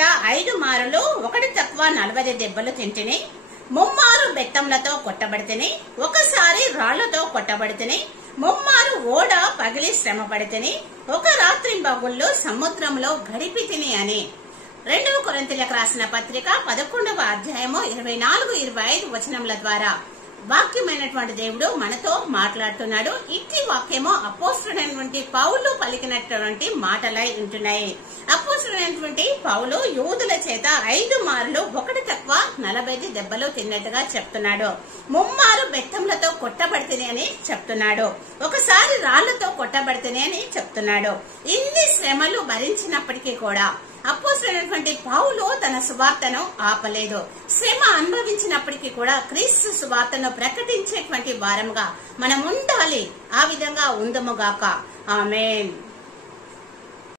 చేత 5 మారులు 1 తక్కువ 40 దెబ్బలు తింటిని, 3 మారు బెత్తంలతో కొట్టబడితిని, ఒకసారి రాళ్లతో కొట్టబడితిని, 3 మారు ఓడ పగిలి శ్రమ పడితిని, ఒక రాత్రి బగుళ్ళు సముద్రంలో గడిపి తిని అని 2వ కొరింథీయులకు రాసిన పత్రిక 11వ అధ్యాయము 24-25 వచనముల ద్వారా వాక్యమైనటువంటి దేవుడు మనతో మాట్లాడుతున్నాడు. ఇట్టి వాక్యము అపోస్తలుడైనటువంటి పౌలు పలికినటువంటి మాటలై ఉంటున్నాయి. అపోస్తలుడైనటువంటి పౌలు యూదుల చేత 5 మారులు 1 తక్కువ 40 దెబ్బలు తిన్నట్టుగా చెప్తున్నాడు. 3 మారు బెత్తంలతో కొట్టబడితేనే అని చెప్తున్నాడు. ఒకసారి రాళ్లతో కొట్టబడితేనే అని చెప్తున్నాడు. ఇన్ని శ్రమలు భరించినప్పటికీ కూడా అపోస్తలుడైనటువంటి పౌలు తన సువార్తను ఆపలేదు. శ్రమ అనుభవించినప్పటికీ కూడా క్రీస్తు సువార్తను ప్రకటించేటువంటి వారముగా మనం ఉండాలి. ఆ విధంగా ఉందముగాక. ఆమేన్.